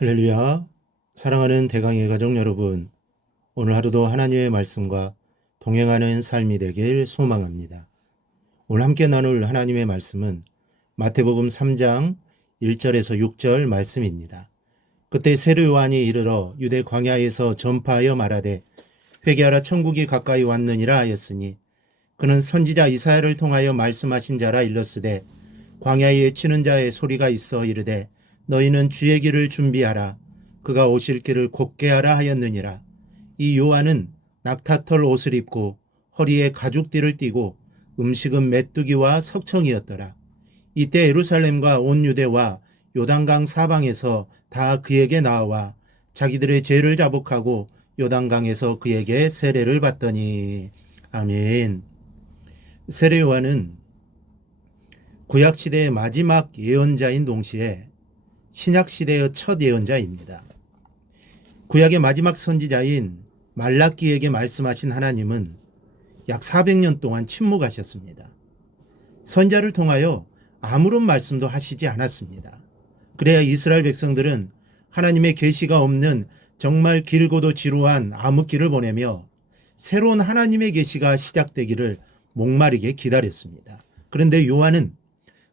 할렐루야. 사랑하는 대강의 가족 여러분, 오늘 하루도 하나님의 말씀과 동행하는 삶이 되길 소망합니다. 오늘 함께 나눌 하나님의 말씀은 마태복음 3장 1절에서 6절 말씀입니다. 그때 세례 요한이 이르러 유대 광야에서 전파하여 말하되 회개하라 천국이 가까이 왔느니라 하였으니 그는 선지자 이사야를 통하여 말씀하신 자라 일렀으되 광야에 치는 자의 소리가 있어 이르되 너희는 주의 길을 준비하라. 그가 오실 길을 곧게 하라 하였느니라. 이 요한은 낙타털 옷을 입고 허리에 가죽띠를 띠고 음식은 메뚜기와 석청이었더라. 이때 예루살렘과 온 유대와 요단강 사방에서 다 그에게 나와 자기들의 죄를 자복하고 요단강에서 그에게 세례를 받더니. 아멘. 세례 요한은 구약시대의 마지막 예언자인 동시에 신약시대의 첫 예언자입니다. 구약의 마지막 선지자인 말라기에게 말씀하신 하나님은 약 400년 동안 침묵하셨습니다. 선자를 통하여 아무런 말씀도 하시지 않았습니다. 그래야 이스라엘 백성들은 하나님의 계시가 없는 정말 길고도 지루한 암흑기를 보내며 새로운 하나님의 계시가 시작되기를 목마르게 기다렸습니다. 그런데 요한은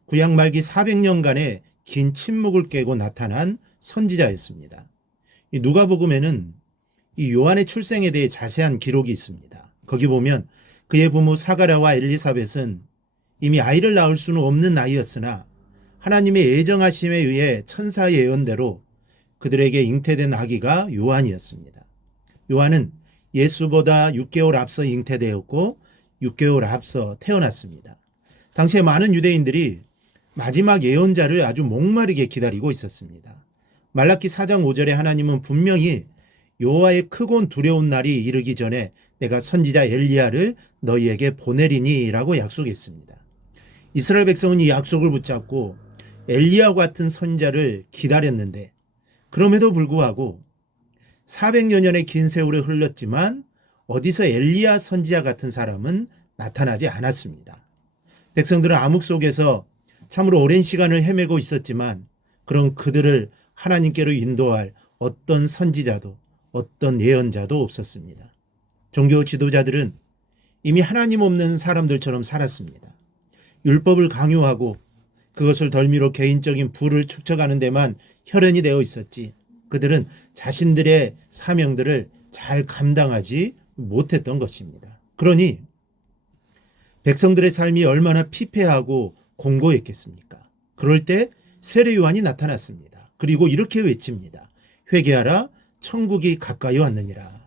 구약 말기 400년간의 긴 침묵을 깨고 나타난 선지자였습니다. 이 누가복음에는 이 요한의 출생에 대해 자세한 기록이 있습니다. 거기 보면 그의 부모 사가랴와 엘리사벳은 이미 아이를 낳을 수는 없는 나이였으나 하나님의 예정하심에 의해 천사의 예언대로 그들에게 잉태된 아기가 요한이었습니다. 요한은 예수보다 6개월 앞서 잉태되었고 6개월 앞서 태어났습니다. 당시에 많은 유대인들이 마지막 예언자를 아주 목마르게 기다리고 있었습니다. 말라기 4장 5절에 하나님은 분명히 여호와의 크고 두려운 날이 이르기 전에 내가 선지자 엘리야를 너희에게 보내리니 라고 약속했습니다. 이스라엘 백성은 이 약속을 붙잡고 엘리야 같은 선자를 기다렸는데 그럼에도 불구하고 400여 년의 긴 세월이 흘렀지만 어디서 엘리야 선지자 같은 사람은 나타나지 않았습니다. 백성들은 암흑 속에서 참으로 오랜 시간을 헤매고 있었지만 그런 그들을 하나님께로 인도할 어떤 선지자도 어떤 예언자도 없었습니다. 종교 지도자들은 이미 하나님 없는 사람들처럼 살았습니다. 율법을 강요하고 그것을 덜미로 개인적인 부를 축적하는 데만 혈연이 되어 있었지 그들은 자신들의 사명들을 잘 감당하지 못했던 것입니다. 그러니 백성들의 삶이 얼마나 피폐하고 공고했겠습니까? 그럴 때 세례 요한이 나타났습니다. 그리고 이렇게 외칩니다. 회개하라 천국이 가까이 왔느니라.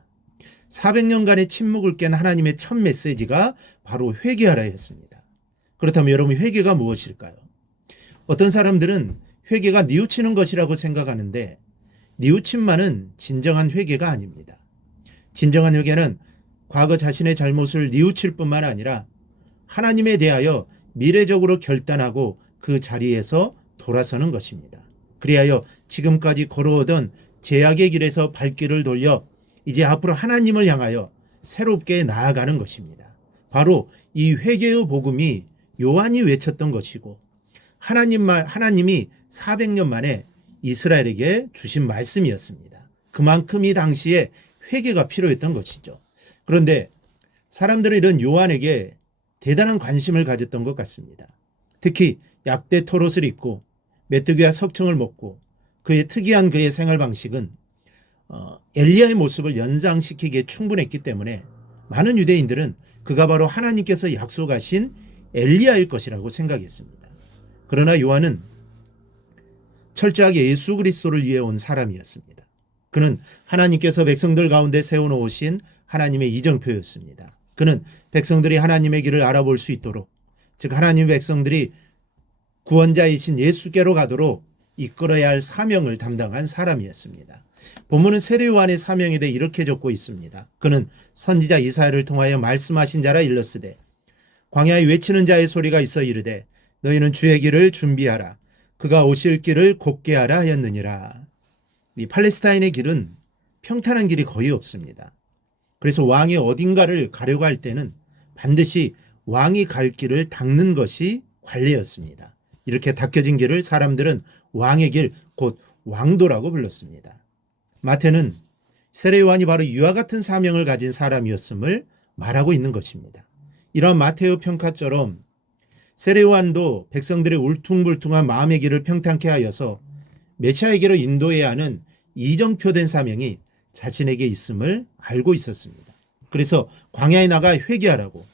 400년간의 침묵을 깬 하나님의 첫 메시지가 바로 회개하라였습니다. 그렇다면 여러분 회개가 무엇일까요? 어떤 사람들은 회개가 뉘우치는 것이라고 생각하는데 뉘우침만은 진정한 회개가 아닙니다. 진정한 회개는 과거 자신의 잘못을 뉘우칠 뿐만 아니라 하나님에 대하여 미래적으로 결단하고 그 자리에서 돌아서는 것입니다. 그리하여 지금까지 걸어오던 죄악의 길에서 발길을 돌려 이제 앞으로 하나님을 향하여 새롭게 나아가는 것입니다. 바로 이 회개의 복음이 요한이 외쳤던 것이고 하나님이 400년 만에 이스라엘에게 주신 말씀이었습니다. 그만큼 이 당시에 회개가 필요했던 것이죠. 그런데 사람들은 이런 요한에게 대단한 관심을 가졌던 것 같습니다. 특히 약대 털옷을 입고 메뚜기와 석청을 먹고 그의 특이한 그의 생활 방식은 엘리야의 모습을 연상시키기에 충분했기 때문에 많은 유대인들은 그가 바로 하나님께서 약속하신 엘리야일 것이라고 생각했습니다. 그러나 요한은 철저하게 예수 그리스도를 위해 온 사람이었습니다. 그는 하나님께서 백성들 가운데 세워놓으신 하나님의 이정표였습니다. 그는 백성들이 하나님의 길을 알아볼 수 있도록 즉 하나님의 백성들이 구원자이신 예수께로 가도록 이끌어야 할 사명을 담당한 사람이었습니다. 본문은 세례 요한의 사명에 대해 이렇게 적고 있습니다. 그는 선지자 이사야를 통하여 말씀하신 자라 일렀으되 광야에 외치는 자의 소리가 있어 이르되 너희는 주의 길을 준비하라. 그가 오실 길을 곧게 하라 하였느니라. 이 팔레스타인의 길은 평탄한 길이 거의 없습니다. 그래서 왕이 어딘가를 가려고 할 때는 반드시 왕이 갈 길을 닦는 것이 관례였습니다. 이렇게 닦여진 길을 사람들은 왕의 길, 곧 왕도라고 불렀습니다. 마태는 세례 요한이 바로 이와 같은 사명을 가진 사람이었음을 말하고 있는 것입니다. 이런 마테오 평가처럼 세례 요한도 백성들의 울퉁불퉁한 마음의 길을 평탄케 하여서 메시아에게로 인도해야 하는 이정표된 사명이 자신에게 있음을 알고 있었습니다. 그래서 광야에 나가 회개하라고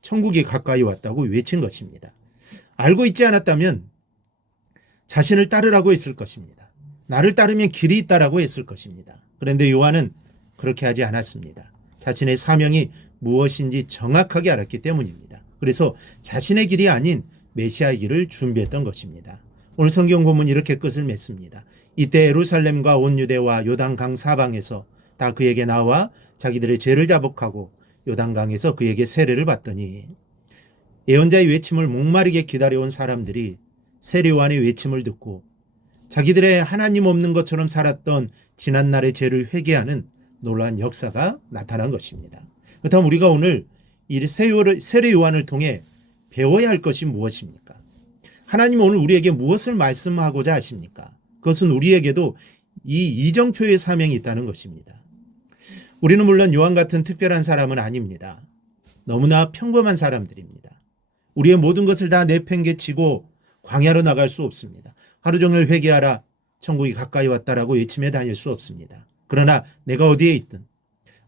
천국이 가까이 왔다고 외친 것입니다. 알고 있지 않았다면 자신을 따르라고 했을 것입니다. 나를 따르면 길이 있다라고 했을 것입니다. 그런데 요한은 그렇게 하지 않았습니다. 자신의 사명이 무엇인지 정확하게 알았기 때문입니다. 그래서 자신의 길이 아닌 메시아의 길을 준비했던 것입니다. 오늘 성경 본문 이렇게 끝을 맺습니다. 이때 예루살렘과 온 유대와 요단강 사방에서 다 그에게 나와 자기들의 죄를 자복하고 요단강에서 그에게 세례를 받더니 예언자의 외침을 목마르게 기다려온 사람들이 세례 요한의 외침을 듣고 자기들의 하나님 없는 것처럼 살았던 지난날의 죄를 회개하는 놀라운 역사가 나타난 것입니다. 그렇다면 우리가 오늘 이 세례 요한을 통해 배워야 할 것이 무엇입니까? 하나님은 오늘 우리에게 무엇을 말씀하고자 하십니까? 그것은 우리에게도 이 이정표의 사명이 있다는 것입니다. 우리는 물론 요한 같은 특별한 사람은 아닙니다. 너무나 평범한 사람들입니다. 우리의 모든 것을 다 내팽개치고 광야로 나갈 수 없습니다. 하루 종일 회개하라, 천국이 가까이 왔다라고 외치며 다닐 수 없습니다. 그러나 내가 어디에 있든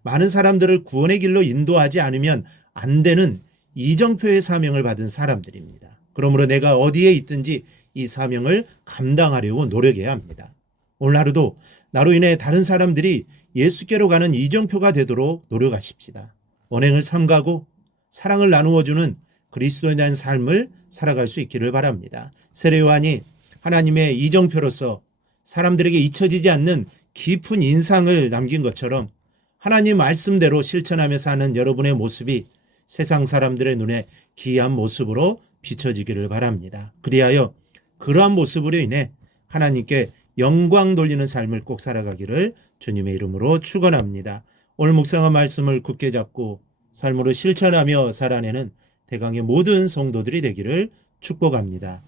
많은 사람들을 구원의 길로 인도하지 않으면 안 되는 이정표의 사명을 받은 사람들입니다. 그러므로 내가 어디에 있든지 이 사명을 감당하려고 노력해야 합니다. 오늘 하루도 나로 인해 다른 사람들이 예수께로 가는 이정표가 되도록 노력하십시다. 언행을 삼가고 사랑을 나누어주는 그리스도에 대한 삶을 살아갈 수 있기를 바랍니다. 세례 요한이 하나님의 이정표로서 사람들에게 잊혀지지 않는 깊은 인상을 남긴 것처럼 하나님 말씀대로 실천하며 사는 여러분의 모습이 세상 사람들의 눈에 귀한 모습으로 비춰지기를 바랍니다. 그리하여 그러한 모습으로 인해 하나님께 영광 돌리는 삶을 꼭 살아가기를 주님의 이름으로 축원합니다. 오늘 묵상한 말씀을 굳게 잡고 삶으로 실천하며 살아내는 대강의 모든 성도들이 되기를 축복합니다.